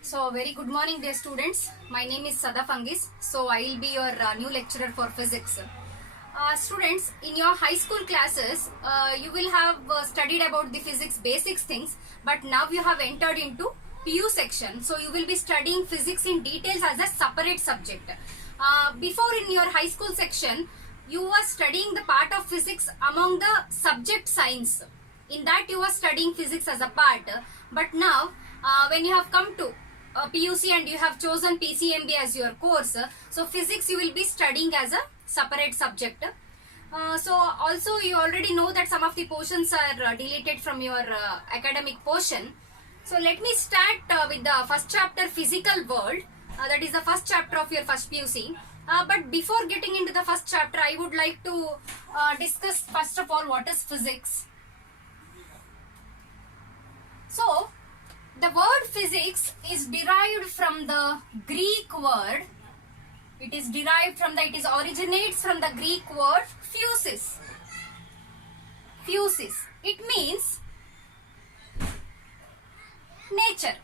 So, very good morning, dear students. My name is Sada Fungis. So, I will be your new lecturer for physics. Students, in your high school classes, you will have studied about the physics basics things, but now you have entered into PU section. So, you will be studying physics in details as a separate subject. Before in your high school section, you were studying the part of physics among the subject science. In that you are studying physics as a part, but now when you have come to PUC and you have chosen PCMB as your course, so physics you will be studying as a separate subject. So also you already know that some of the portions are deleted from your academic portion. So let me start with the first chapter, physical world. That is the first chapter of your first PUC. But before getting into the first chapter, I would like to discuss first of all what is physics. So, the word physics is derived from the Greek word. It originates from the Greek word physis. Physis. It means nature.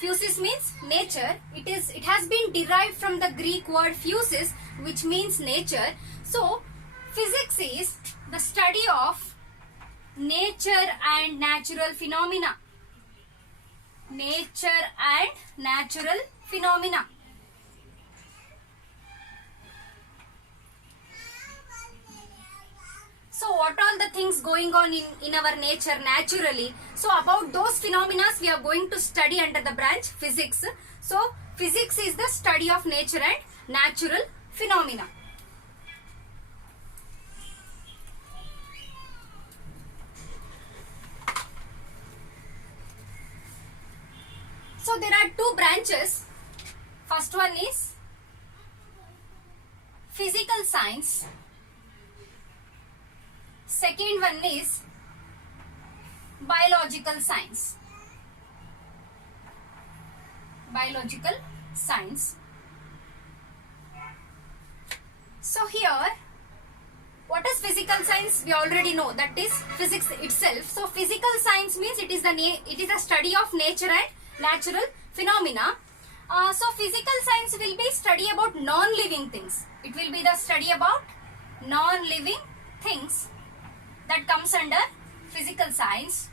Physis means nature. It has been derived from the Greek word physis, which means nature. So, physics is the study of nature and natural phenomena. Nature and natural phenomena. So what all the things going on in our nature naturally. So about those phenomena we are going to study under the branch physics. So physics is the study of nature and natural phenomena. So there are two branches. First one is physical science. Second one is biological science. Biological science. So here, what is physical science? We already know, that is physics itself. So physical science means it is a study of nature and natural phenomena. So physical science will be study about non-living things. It will be the study about non-living things. That comes under physical science.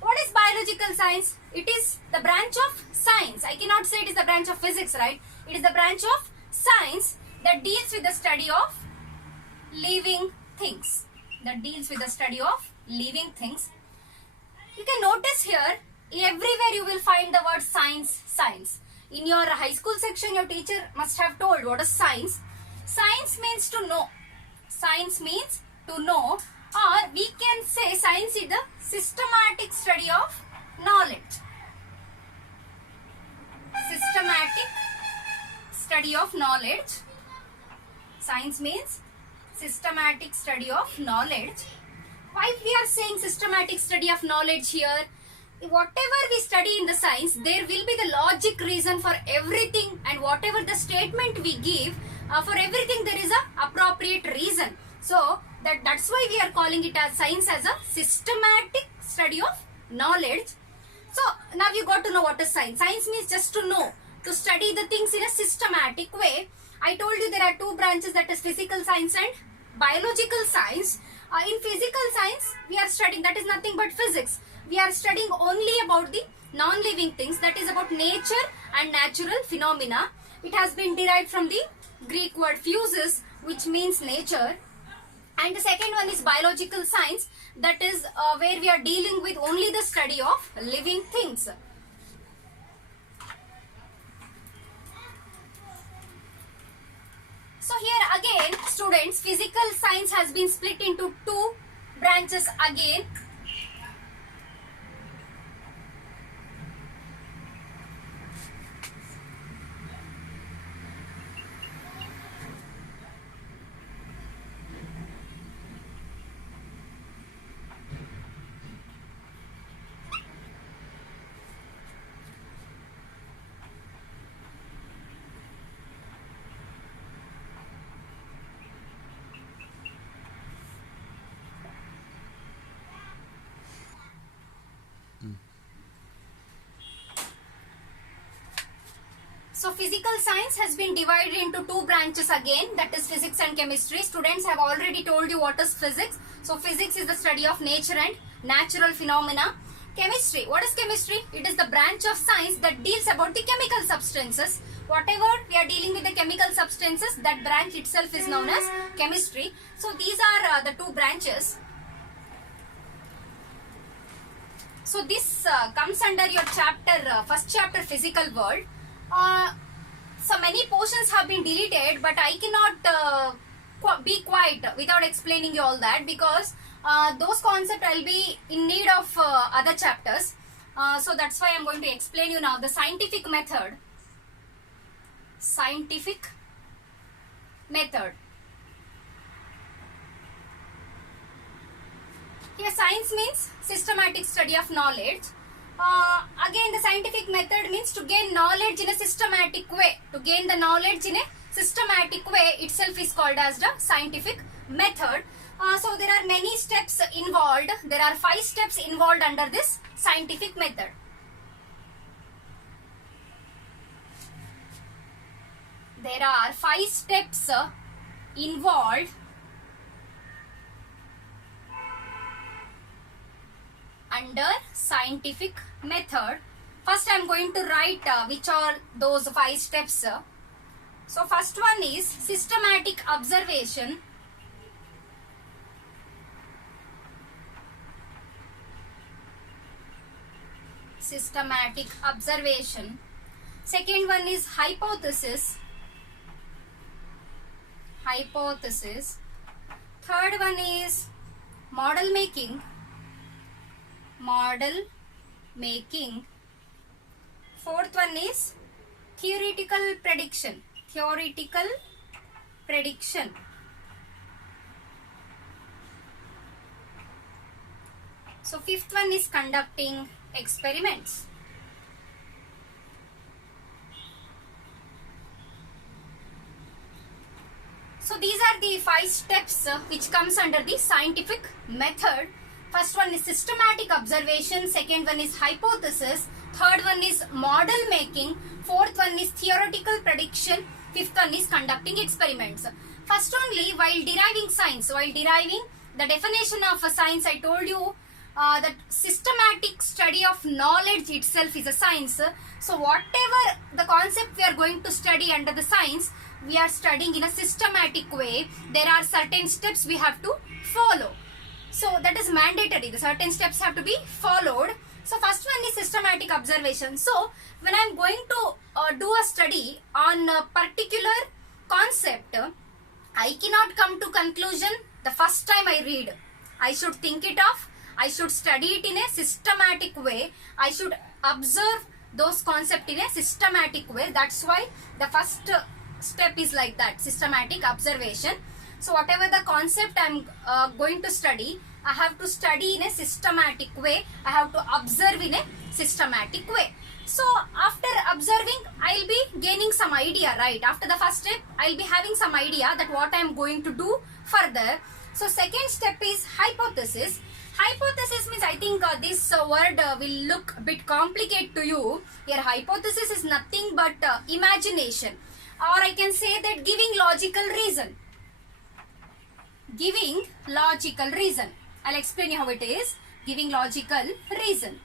What is biological science? It is the branch of science. I cannot say it is the branch of physics, right? It is the branch of science that deals with the study of living things. You can notice here, everywhere you will find the word science, science. In your high school section, your teacher must have told what is science. Science means to know. Science means to know. Or we can say science is the systematic study of knowledge. Systematic study of knowledge. Science means systematic study of knowledge. Why we are saying systematic study of knowledge here? Whatever we study in the science, there will be the logic reason for everything, and whatever the statement we give, for everything there is a appropriate reason. So that's why we are calling it as science as a systematic study of knowledge. So now you got to know what is science. Science means just to know, to study the things in a systematic way. I told you there are two branches, that is physical science and biological science. In physical science, we are studying, that is nothing but physics. We are studying only about the non-living things, that is about nature and natural phenomena. It has been derived from the Greek word physis, which means nature. And the second one is biological science, that is where we are dealing with only the study of living things. So here again, students, physical science has been split into two branches again. So physical science has been divided into two branches again, that is physics and chemistry. Students have already told you what is physics. So physics is the study of nature and natural phenomena. Chemistry, what is chemistry? It is the branch of science that deals about the chemical substances. Whatever we are dealing with the chemical substances, that branch itself is known as chemistry. So these are the two branches. So this comes under your chapter, first chapter, physical world. So many portions have been deleted, but I cannot be quiet without explaining you all that, because those concepts I'll be in need of other chapters. So that's why I'm going to explain you now the scientific method. Scientific method. Here science means systematic study of knowledge. Again, the scientific method means to gain knowledge in a systematic way. To gain the knowledge in a systematic way itself is called as the scientific method. So there are many steps involved. There are 5 steps involved under this scientific method. There are 5 steps involved under scientific method. First I am going to write which are those 5 steps. So first one is systematic observation. Systematic observation. Second one is hypothesis. Hypothesis. Third one is model making. Model making. Fourth one is theoretical prediction. Theoretical prediction. So fifth one is conducting experiments. So these are the 5 steps which comes under the scientific method. First one is systematic observation, second one is hypothesis, third one is model making, fourth one is theoretical prediction, fifth one is conducting experiments. First only, while deriving science, while deriving the definition of a science, I told you that systematic study of knowledge itself is a science. So whatever the concept we are going to study under the science, we are studying in a systematic way. There are certain steps we have to follow. So that is mandatory. The certain steps have to be followed. So first one is systematic observation. So when I am going to do a study on a particular concept, I cannot come to conclusion the first time I read. I should think it of. I should study it in a systematic way. I should observe those concepts in a systematic way. That's why the first step is like that, systematic observation. So whatever the concept I'm going to study, I have to study in a systematic way. I have to observe in a systematic way. So after observing, I'll be gaining some idea, right? After the first step, I'll be having some idea that what I'm going to do further. So second step is hypothesis. Hypothesis means, I think this word will look a bit complicated to you. Here hypothesis is nothing but imagination, or I can say that giving logical reason. Giving logical reason. I'll explain you how it is. Giving logical reason.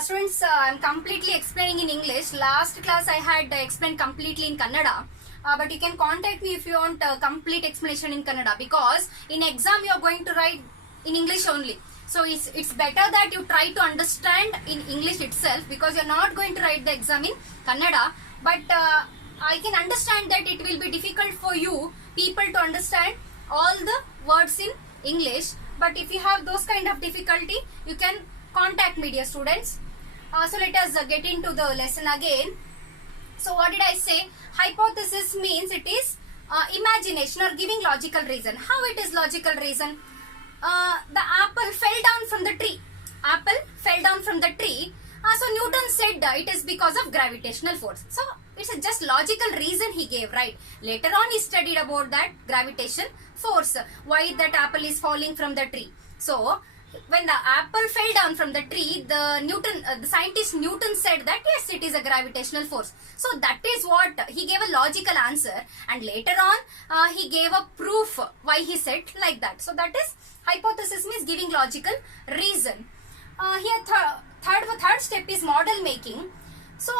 Students, I'm completely explaining in English. Last class I had explained completely in Kannada. But you can contact me if you want complete explanation in Kannada, because in exam you are going to write in English only. So it's better that you try to understand in English itself, because you're not going to write the exam in Kannada. But I can understand that it will be difficult for you people to understand all the words in English. But if you have those kind of difficulty, you can contact me, dear students. So let us get into the lesson again. So what did I say? Hypothesis means it is imagination or giving logical reason. How it is logical reason? The apple fell down from the tree. Apple fell down from the tree. So Newton said it is because of gravitational force. So it's a just logical reason he gave, right? Later on he studied about that gravitation force. Why that apple is falling from the tree. So when the apple fell down from the tree, the scientist Newton said that yes, it is a gravitational force. So that is what he gave a logical answer, and later on he gave a proof why he said like that. So that is hypothesis means giving logical reason. Here third step is model making. So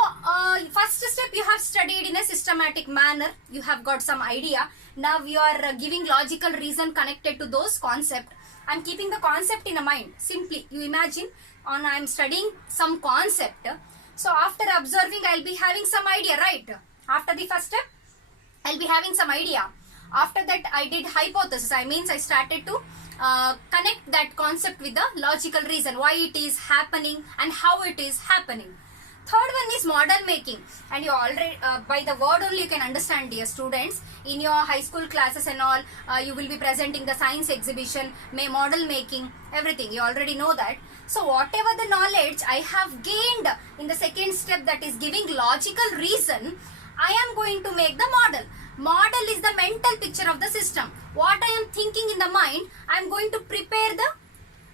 first step you have studied in a systematic manner. You have got some idea. Now you are giving logical reason connected to those concepts. I am keeping the concept in a mind. Simply you imagine I am studying some concept. So after observing I will be having some idea, right? After the first step I will be having some idea. After that I did hypothesis. I means I started to connect that concept with the logical reason. Why it is happening and how it is happening. Third one is model making, and you already by the word only you can understand, dear students. In your high school classes and all, you will be presenting the science exhibition, model making, everything. You already know that. So whatever the knowledge I have gained in the second step, that is giving logical reason, I am going to make the model. Model is the mental picture of the system. What I am thinking in the mind, I am going to prepare the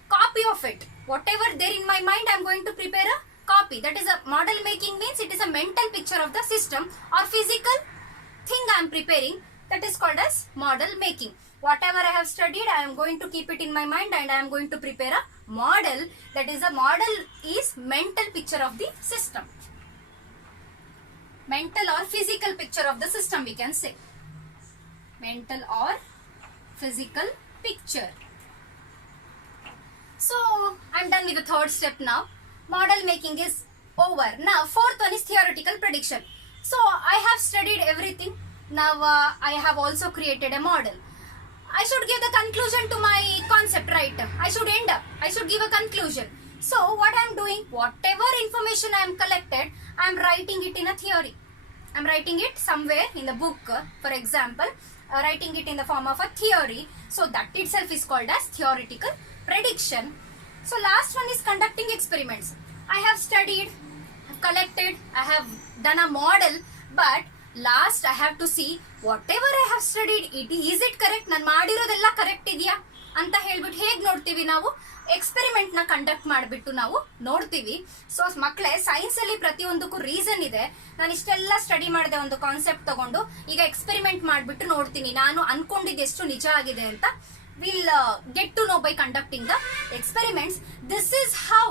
copy of it. Whatever there in my mind, I am going to prepare a copy. That is a model making means it is a mental picture of the system or physical thing I am preparing. That is called as model making. Whatever I have studied, I am going to keep it in my mind and I am going to prepare a model. That is, a model is mental picture of the system. Mental or physical picture of the system, we can say. Mental or physical picture. So I am done with the third step now. Model making is over. Now fourth one is theoretical prediction. So I have studied everything. Now I have also created a model. I should give the conclusion to my concept, right? I should end up. I should give a conclusion. So what I am doing, whatever information I am collected, I am writing it in a theory. I am writing it somewhere in the book. For example, writing it in the form of a theory. So that itself is called as theoretical prediction. So last one is conducting experiments. I have studied, collected, I have done a model, but last I have to see whatever I have studied, is it correct? ನಾನು ಮಾಡಿರೋದೆಲ್ಲ correct ಇದೆಯಾ ಅಂತ ಹೇಳ್ಬಿಟ್ಟು ಹೇಗೆ ನೋಡ್ತೀವಿ ನಾವು? Experiment ನ conduct ಮಾಡಿಬಿಟ್ಟು ನಾವು ನೋಡ್ತೀವಿ. ಸೊ ಮಕ್ಕಳೇ, ಸೈನ್ಸ್ ಅಲ್ಲಿ ಪ್ರತಿಯೊಂದಕ್ಕೂ ರೀಸನ್ ಇದೆ. ನಾನು ಇಷ್ಟೆಲ್ಲ ಸ್ಟಡಿ ಮಾಡಿದೆ ಒಂದು ಕಾನ್ಸೆಪ್ಟ್ ತಗೊಂಡು, ಈಗ ಎಕ್ಸ್ಪೆರಿಮೆಂಟ್ ಮಾಡಿಬಿಟ್ಟು ನೋಡ್ತೀನಿ ನಾನು ಅನ್ಕೊಂಡಿದ್ದು ಎಷ್ಟು ನಿಜ ಆಗಿದೆ ಅಂತ. We'll get to know by conducting the experiments. This is how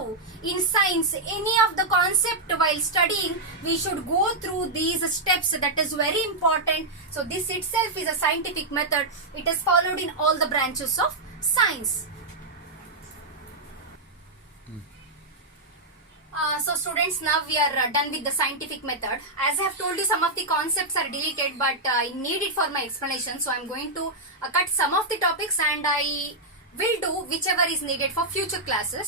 in science any of the concept while studying we should go through these steps. That is very important. So this itself is a scientific method. It is followed in all the branches of science. So students, now we are done with the scientific method. As I have told you, some of the concepts are deleted, but I need it for my explanation. So I am going to cut some of the topics and I will do whichever is needed for future classes.